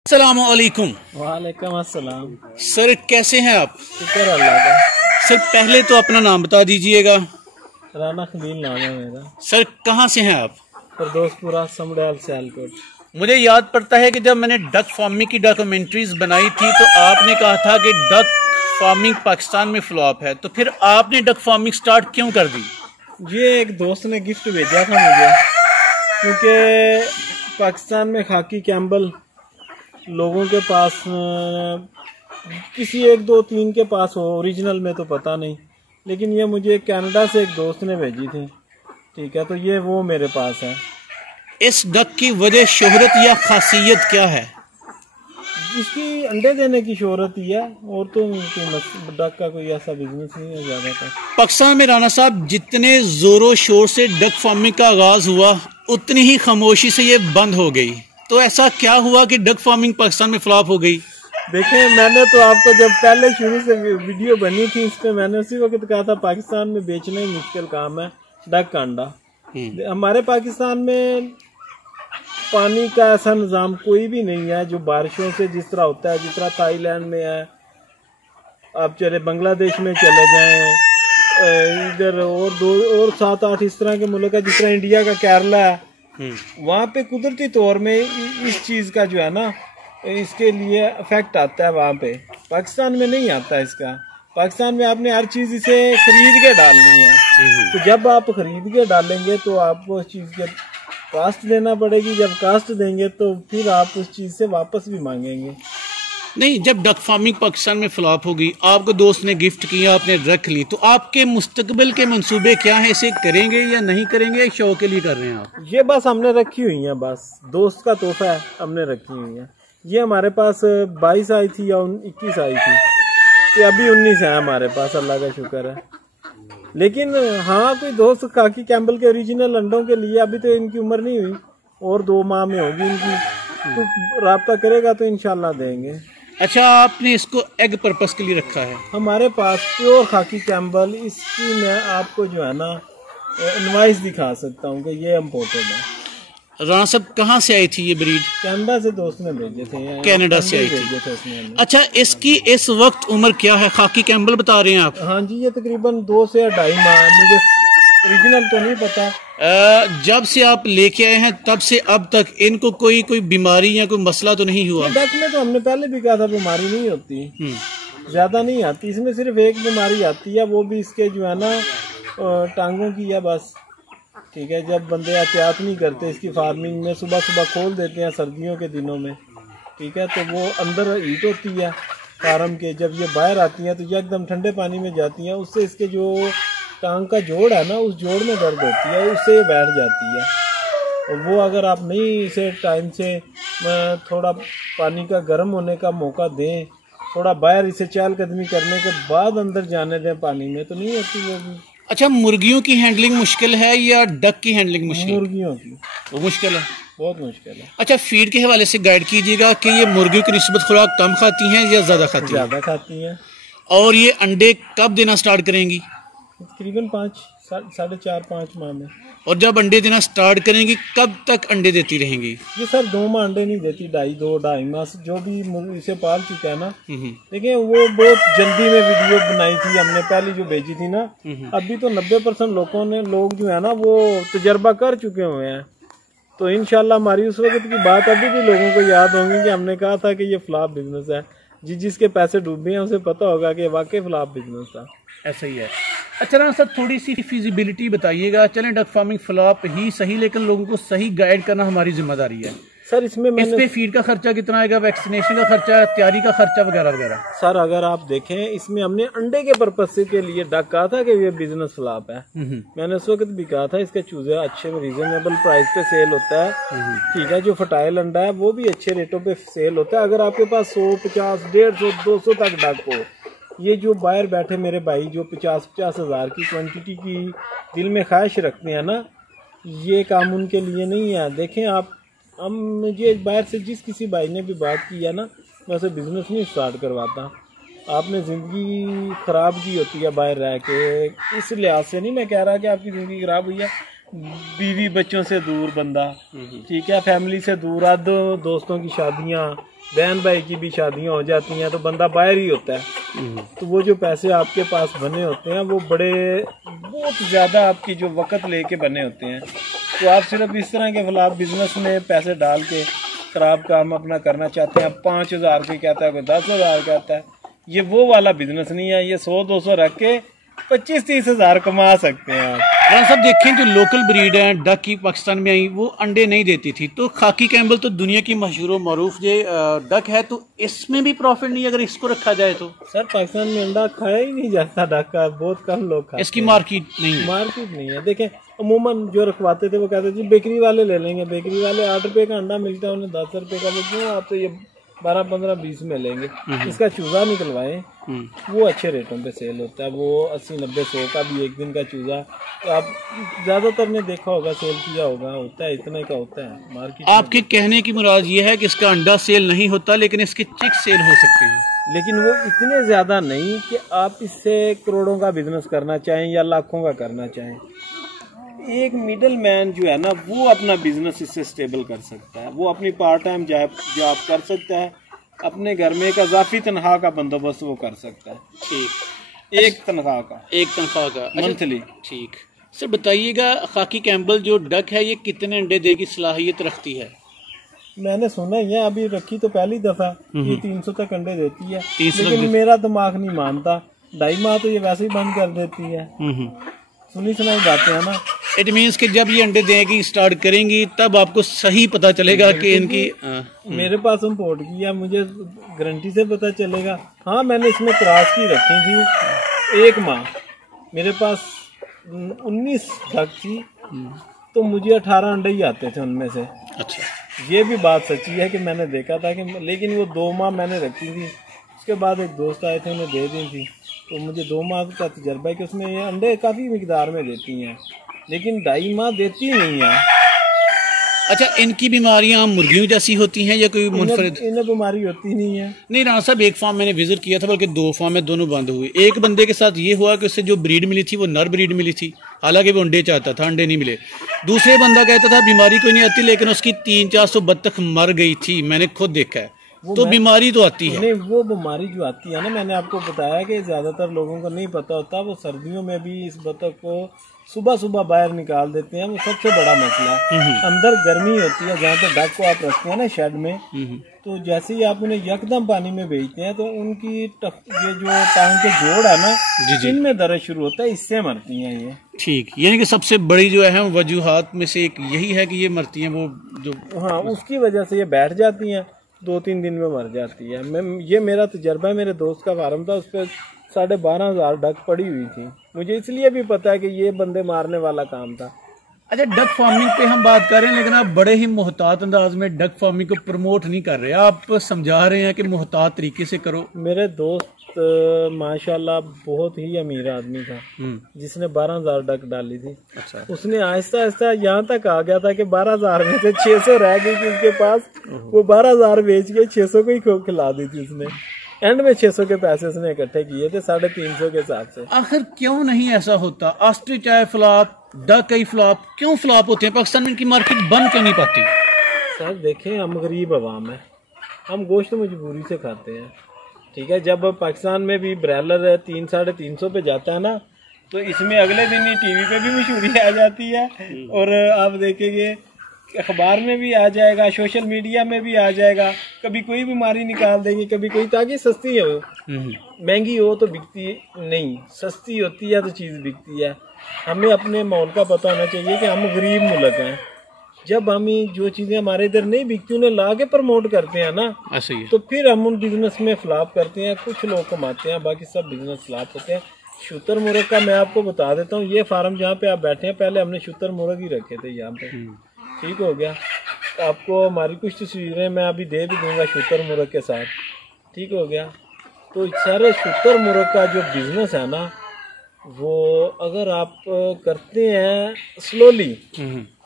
अस्सलाम वालेकुम। वालेकुम अस्सलाम। सर कैसे हैं आप? शुक्र अल्लाह का। सर पहले तो अपना नाम बता दीजिएगा। राना खलील नाम है मेरा। सर कहाँ से हैं आप? फिरदौसपुरा समड़ैल सियालकोट। मुझे याद पड़ता है कि जब मैंने डक फार्मिंग की डॉक्यूमेंट्रीज बनाई थी तो आपने कहा था कि डक फार्मिंग पाकिस्तान में फ्लॉप है, तो फिर आपने डक फार्मिंग स्टार्ट क्यों कर दी? ये एक दोस्त ने गिफ्ट भेजा था मुझे, क्योंकि पाकिस्तान में खाकी कैम्बल लोगों के पास किसी एक दो तीन के पास हो, ओरिजिनल में तो पता नहीं, लेकिन ये मुझे कनाडा से एक दोस्त ने भेजी थी। ठीक है, तो ये वो मेरे पास है। इस डक की वजह शोहरत या खासियत क्या है? इसकी अंडे देने की शोहरत ही है, और तो डक का कोई ऐसा बिजनेस नहीं है ज्यादातर। पाकिस्तान में राना साहब जितने जोरों शोर से डक फार्मिंग का आगाज हुआ उतनी ही खामोशी से ये बंद हो गई, तो ऐसा क्या हुआ कि डक फार्मिंग पाकिस्तान में फ्लॉप हो गई? देखें, मैंने तो आपको जब पहले शुरू से वीडियो बनी थी इस पे मैंने उसी वक्त कहा था पाकिस्तान में बेचना ही मुश्किल काम है डक का अंडा। हमारे पाकिस्तान में पानी का ऐसा निज़ाम कोई भी नहीं है जो बारिशों से जिस तरह होता है, जिस तरह थाईलैंड में है, आप चले बांग्लादेश में चले जाएं, इधर और 7-8 इस तरह के मुल्क है, जिस तरह इंडिया का केरला है, वहाँ पे कुदरती तौर में इस चीज़ का जो है ना, इसके लिए इफेक्ट आता है वहाँ पे। पाकिस्तान में नहीं आता इसका। पाकिस्तान में आपने हर चीज़ इसे खरीद के डालनी है, तो जब आप खरीद के डालेंगे तो आपको उस चीज़ के कास्ट देना पड़ेगी। जब कास्ट देंगे तो फिर आप उस चीज़ से वापस भी मांगेंगे। नहीं, जब डक फार्मिंग पाकिस्तान में फ्लॉप होगी, आपको दोस्त ने गिफ्ट किया, आपने रख ली, तो आपके मुस्तकबिल के मंसूबे क्या हैं? इसे करेंगे या नहीं करेंगे, शो के लिए कर रहे हैं आप? ये बस हमने रखी हुई है, बस दोस्त का तोहफा है, हमने रखी हुई है। ये हमारे पास 22 आई थी या 21 आई थी, तो अभी 19 है हमारे पास, अल्लाह का शुक्र है। लेकिन हाँ, कोई दोस्त खाकी कैम्बल के ओरिजिनल अंडों के लिए, अभी तो इनकी उम्र नहीं हुई और 2 माह में होगी इनकी, तो राब्ता करेगा तो इंशाल्लाह देंगे। अच्छा, आपने इसको एग पर्पस के लिए रखा है? हमारे पास प्योर खाकी कैम्बल, इसकी मैं आपको जो है ना इनवाइस दिखा सकता हूँ कि ये इम्पोर्टेड है। राना साहब कहाँ से आई थी ये ब्रीड? कनाडा से दोस्त ने भेजे थे। कनाडा से आई थी। अच्छा, इसकी इस वक्त उम्र क्या है? खाकी कैम्बल बता रहे हैं आप? हाँ जी, ये तकरीबन 2 से 2.5 माह, मुझे ओरिजिनल तो नहीं पता। जब से आप लेके आए हैं तब से अब तक इनको कोई बीमारी या कोई मसला तो नहीं हुआ? डक में तो हमने पहले भी कहा था बीमारी नहीं होती, ज्यादा नहीं आती। इसमें सिर्फ एक बीमारी आती है, वो भी इसके जो है ना टांगों की है बस। ठीक है, जब बंदे एहतियात नहीं करते इसकी फार्मिंग में, सुबह सुबह खोल देते हैं सर्दियों के दिनों में, ठीक है, तो वो अंदर हीट होती है फार्म के, जब ये बाहर आती हैं तो ये एकदम ठंडे पानी में जाती हैं, उससे इसके जो टांग का जोड़ है ना, उस जोड़ में दर्द होती है, उससे ये बैठ जाती है। और वो अगर आप नहीं इसे टाइम से थोड़ा पानी का गर्म होने का मौका दें, थोड़ा बाहर इसे चहलकदमी करने के बाद अंदर जाने दें पानी में, तो नहीं होती वो भी। अच्छा, मुर्गियों की हैंडलिंग मुश्किल है या डक की हैंडलिंग मुश्किल? मुर्गियों की वो मुश्किल है, बहुत मुश्किल है। अच्छा, फीड के हवाले से गाइड कीजिएगा कि ये मुर्गियों की निस्बत खुराक कम खाती हैं या ज्यादा खाती हैं? ज्यादा खाती हैं। और ये अंडे कब देना स्टार्ट करेंगी? तकरीबन 4.5 माह में। और जब अंडे देना स्टार्ट करेंगी कब तक अंडे देती रहेंगी? ये सर 2 माह अंडे नहीं देती, 2.5 माह जो भी इसे पाल चुका है ना। देखिए, वो बहुत जल्दी में वीडियो बनाई थी हमने, पहली जो भेजी थी ना। अभी तो 90% लोग जो है ना वो तजर्बा कर चुके हुए हैं, तो इंशाल्लाह हमारी उस वक्त की बात अभी भी लोगों को याद होंगी कि हमने कहा था कि ये फ्लॉप बिजनेस है। जिसके पैसे डूबे हैं उसे पता होगा कि वाकई फ्लॉप बिजनेस था। ऐसा ही है। अच्छा राना साहब, थोड़ी सी फिजिबिलिटी बताइएगा। चलें, डक फार्मिंग फ्लॉप ही सही, लेकिन लोगों को सही गाइड करना हमारी जिम्मेदारी है। सर इसमें इस पे फीड का खर्चा कितना आएगा, वैक्सीनेशन का खर्चा, तैयारी का खर्चा वगैरह वगैरह? सर अगर आप देखें, इसमें हमने अंडे के पर्पज से के लिए डक कहा था कि ये बिजनेस फ्लॉप है। मैंने उस वक्त भी कहा था इसका चूजे अच्छे रीजनेबल प्राइस पे सेल होता है। ठीक है, जो फर्टाइल अंडा है वो भी अच्छे रेटों पे सेल होता है। अगर आपके पास 100, 50, 150, 200 तक डक हो, ये जो बाहर बैठे मेरे भाई जो 50-50 हज़ार की क्वांटिटी की दिल में ख्वाहिश रखते हैं ना, ये काम उनके लिए नहीं है। देखें आप, हम मुझे बाहर से जिस किसी भाई ने भी बात की है ना, मैं उसे बिजनेस नहीं स्टार्ट करवाता। आपने ज़िंदगी ख़राब की होती है बाहर रह के। इस लिहाज से नहीं मैं कह रहा कि आपकी ज़िंदगी ख़राब हुई है, बीवी बच्चों से दूर बंदा, ठीक है, फैमिली से दूर, दोस्तों की शादियाँ, बहन भाई की भी शादियाँ हो जाती हैं तो बंदा बाहर ही होता है। तो वो जो पैसे आपके पास बने होते हैं वो बहुत ज़्यादा आपकी जो वक़्त लेके बने होते हैं। तो आप सिर्फ इस तरह के खिलाफ बिजनेस में पैसे डाल के ख़राब काम अपना करना चाहते हैं। 5,000 की कहता है, कोई 10,000 कहता है। ये वो वाला बिजनेस नहीं है। ये 100-200 रख के 25-30 हज़ार कमा सकते हैं आप। राना साहब देखें जो लोकल ब्रीड है डक की पाकिस्तान में आई वो अंडे नहीं देती थी, तो खाकी कैम्बल तो दुनिया की मशहूर मरूफ ये डक है, तो इसमें भी प्रॉफिट नहीं अगर इसको रखा जाए तो? सर पाकिस्तान में अंडा खाया ही नहीं जाता डक का, बहुत कम लोग खाते हैं। इसकी मार्केट नहीं है। देखें अमूमन जो रखवाते थे वो कहते थे बेकरी वाले ले लेंगे, बेकरी वाले 8 रुपए का अंडा मिलता है उन्हें 10 रुपए का, वो क्यों आप तो ये 12, 15, 20 में लेंगे। इसका चूजा निकलवाएं, वो अच्छे रेटों पे सेल होता है। वो 80, 90, 100 का भी एक दिन का चूजा तो आप ज़्यादातर ने देखा होगा, सेल किया होगा, होता है इतने का होता है मार्केट। आपके कहने की मुराद ये है कि इसका अंडा सेल नहीं होता लेकिन इसके चिक सेल हो सकते हैं, लेकिन वो इतने ज़्यादा नहीं कि आप इससे करोड़ों का बिजनेस करना चाहें या लाखों का करना चाहें। एक मिडल मैन जो है ना वो अपना बिजनेस इससे स्टेबल कर सकता है। वो अपनी पार्ट टाइम जॉब कर सकता है, अपने घर में एक अजाफी तनख्वाह का बंदोबस्त वो कर सकता है। ठीक, एक तनख्वाह का मंथली। ठीक सर, बताइएगा खाकी कैम्बल जो डक है ये कितने अंडे देने की सलाहियत रखती है? मैंने सुना है अभी रखी तो पहली दफा ये 300 तक अंडे देती है, लेकिन मेरा दिमाग नहीं मानता। 2.5 माह तो ये वैसे ही बंद कर देती है। सुनी सुनाई बातें हैं ना। इट मीन्स कि जब ये अंडे देगी स्टार्ट करेंगी तब आपको सही पता चलेगा कि इनकी मेरे पास इम्पोर्ट की है, मुझे गारंटी से पता चलेगा। हाँ मैंने इसमें क्रॉस की रखी थी 1 माह, मेरे पास 19 डक थी तो मुझे 18 अंडे ही आते थे उनमें से। अच्छा, ये भी बात सच्ची है कि मैंने देखा था कि, लेकिन वो 2 माह मैंने रखी थी। उसके बाद एक दोस्त आए थे उन्हें दे दी थी, तो मुझे 2 माह का तजर्बा है कि उसमें ये अंडे काफ़ी मिकदार में देती हैं, लेकिन 2.5 माह देती नहीं है। अच्छा, इनकी बीमारियां मुर्गियों जैसी होती हैं या कोई मुनफरिद? इन्हें बीमारी होती नहीं है। नहीं राना साहब, एक फार्म मैंने विजिट किया था, बल्कि 2 फार्म में दोनों बंद हुई। एक बंदे के साथ ये हुआ कि उससे जो ब्रीड मिली थी वो नर ब्रीड मिली थी, हालांकि वो अंडे चाहता था, अंडे नहीं मिले। दूसरे बंदा कहता था बीमारी कोई नहीं आती, लेकिन उसकी 300-400 बत्तख मर गई थी, मैंने खुद देखा है। तो बीमारी तो आती है। नहीं, वो बीमारी जो आती है ना, मैंने आपको बताया कि ज्यादातर लोगों को नहीं पता होता। वो सर्दियों में भी इस बतख को सुबह सुबह बाहर निकाल देते हैं, वो सबसे बड़ा मसला है। अंदर गर्मी होती है, जहाँ पे डक को आप रखते हैं ना शेड में, तो जैसे ही आप उन्हें यकदम पानी में भेजते हैं तो उनकी ये जो टांग के जोड़ है ना, इनमें दर्द शुरू होता है, इससे मरती हैं ये। ठीक, यानी कि सबसे बड़ी जो है वजूहात में से एक यही है कि ये मरती हैं, वो जो हाँ उसकी वजह से ये बैठ जाती हैं, 2-3 दिन में मर जाती है। ये मेरा तजर्बा है, मेरे दोस्त का फार्म था, उस पर 12,500 डक पड़ी हुई थी। मुझे इसलिए भी पता है कि ये बंदे मारने वाला काम था। अच्छा, डक फार्मिंग पे हम बात कर रहे हैं, लेकिन आप बड़े ही मोहतात अंदाज में डक फार्मिंग को प्रमोट नहीं कर रहे। आप समझा रहे हैं कि मोहतात तरीके से करो। मेरे दोस्त माशाल्लाह बहुत ही अमीर आदमी था, जिसने 12,000 डक डाली थी। अच्छा। उसने आहिस्ता आहिस्ता यहाँ तक आ गया था कि 12,000 में से 600 रह गई थी उसके पास। वो 12,000 बेच के 600 को ही खिला दी थी उसने। एंड में 600 के पैसे उसने इकट्ठे किए थे 350 के हिसाब से। आखिर क्यों नहीं ऐसा होता? ऑस्ट्रिच आए फ्लॉप, डक कई फ्लॉप, क्यों फ्लॉप होते हैं? पाकिस्तान में इनकी मार्केट बन क्यों नहीं पाती? सर देखें, हम गरीब अवाम है, हम गोश्त मजबूरी से खाते हैं, ठीक है। जब पाकिस्तान में भी ब्रॉयलर 300-350 पे जाता है ना, तो इसमें अगले दिन ही टीवी पे भी मशहूरी आ जाती है, और आप देखेंगे अखबार में भी आ जाएगा, सोशल मीडिया में भी आ जाएगा। कभी कोई बीमारी निकाल देंगे, कभी कोई, ताकि सस्ती हो। महंगी हो तो बिकती नहीं, सस्ती होती है तो चीज़ बिकती है। हमें अपने माहौल का पता होना चाहिए कि हम गरीब मुल्क हैं। जब हम जो चीज़ें हमारे इधर नहीं बिकती उन्हें ला के प्रमोट करते हैं ना, ऐसे ही तो फिर हम उन बिजनेस में फ्लॉप करते हैं। कुछ लोग कमाते हैं, बाकी सब बिजनेस फ्लॉप होते हैं। शूतर मुर्ग का मैं आपको बता देता हूँ, ये फार्म जहाँ पे आप बैठे हैं, पहले हमने शूतर मुर्ग ही रखे थे यहाँ पे, ठीक हो गया। तो आपको हमारी कुछ तस्वीरें मैं अभी दे भी दूंगा शूतर मुर्ग के साथ, ठीक हो गया। तो सारे शूतर मुर्ग का जो बिजनेस है ना, वो अगर आप करते हैं स्लोली,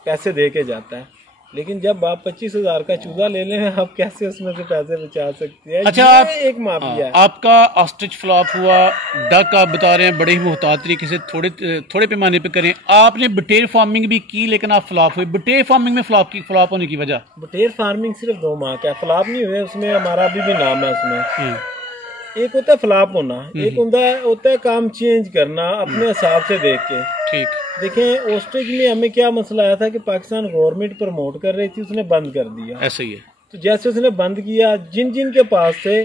पैसे दे के जाता है। लेकिन जब आप 25,000 का चूजा ले लें, आप कैसे उसमें से पैसे बचा सकते हैं? अच्छा, एक माफिया है। आपका ऑस्ट्रिच फ्लॉप हुआ, डक आप बता रहे हैं बड़े ही मुहतात तरीके से थोड़े पैमाने पे करें। आपने बटेर फार्मिंग भी की लेकिन आप फ्लॉप हुए। बटेर फार्मिंग में फ्लॉप होने की वजह? बटेर फार्मिंग सिर्फ 2 माह का है, फ्लॉप नहीं हुए। उसमें हमारा अभी भी नाम है उसमें। एक होता है फ्लॉप होना, एक होता है काम चेंज करना अपने हिसाब से देख के। ठीक। देखें ऑस्ट्रिच में हमें क्या मसला आया था कि पाकिस्तान गवर्नमेंट प्रमोट कर रही थी, उसने बंद कर दिया। ऐसा ही है। तो जैसे उसने बंद किया, जिन के पास से,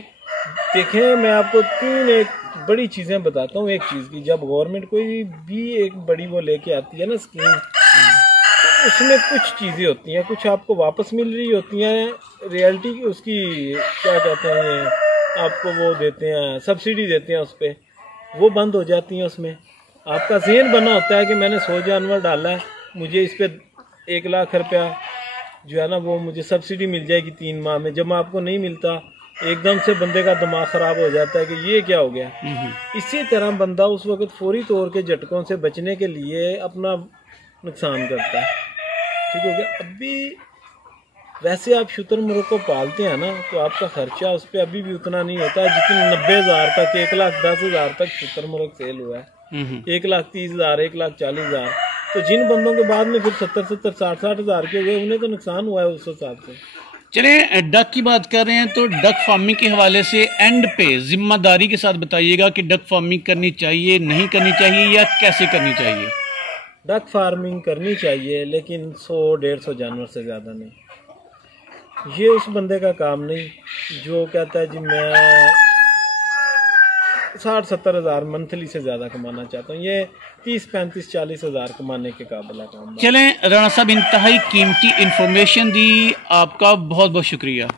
देखें मैं आपको 3 एक बड़ी चीजें बताता हूँ। एक चीज की, जब गवर्नमेंट कोई भी एक बड़ी वो लेके आती है ना स्कीम, तो उसमें कुछ चीजें होती हैं, कुछ आपको वापस मिल रही होती हैं। रियलिटी उसकी क्या कहते हैं, आपको वो देते हैं, सब्सिडी देते हैं उस पर, वो बंद हो जाती हैं। उसमें आपका ज़हन बना होता है कि मैंने 100 जानवर डाला है, मुझे इस पे 1 लाख रुपया जो है ना वो मुझे सब्सिडी मिल जाएगी 3 माह में। जब आपको नहीं मिलता, एकदम से बंदे का दिमाग ख़राब हो जाता है कि ये क्या हो गया। इसी तरह बंदा उस वक्त फौरी तौर के झटकों से बचने के लिए अपना नुकसान करता है। ठीक हो गया। अभी वैसे आप शुतुरमुर्ग को पालते हैं ना, तो आपका खर्चा उस पर अभी भी उतना नहीं होता है जितनी 90,000 तक, 1,10,000 तक शुतुरमुर्ग सेल हुआ है। 1,30,000, 1,40,000। तो जिन बंदों के बाद में फिर 70,000, 60,000 के हुए, उन्हें तो नुकसान हुआ है उस हिसाब से। चले डक की बात कर रहे हैं, तो डक फार्मिंग के हवाले से एंड पे जिम्मेदारी के साथ बताइएगा कि डक फार्मिंग करनी चाहिए, नहीं करनी चाहिए, या कैसे करनी चाहिए? डक फार्मिंग करनी चाहिए, लेकिन 100-150 जानवर से ज़्यादा नहीं। ये उस बंदे का काम नहीं जो कहता है जी मैं 60-70 हज़ार मंथली से ज़्यादा कमाना चाहता हूँ। ये 30-35-40 हज़ार कमाने के काबिल काम। चलें राणा साहब, इंतहाई कीमती इंफॉर्मेशन दी, आपका बहुत बहुत शुक्रिया।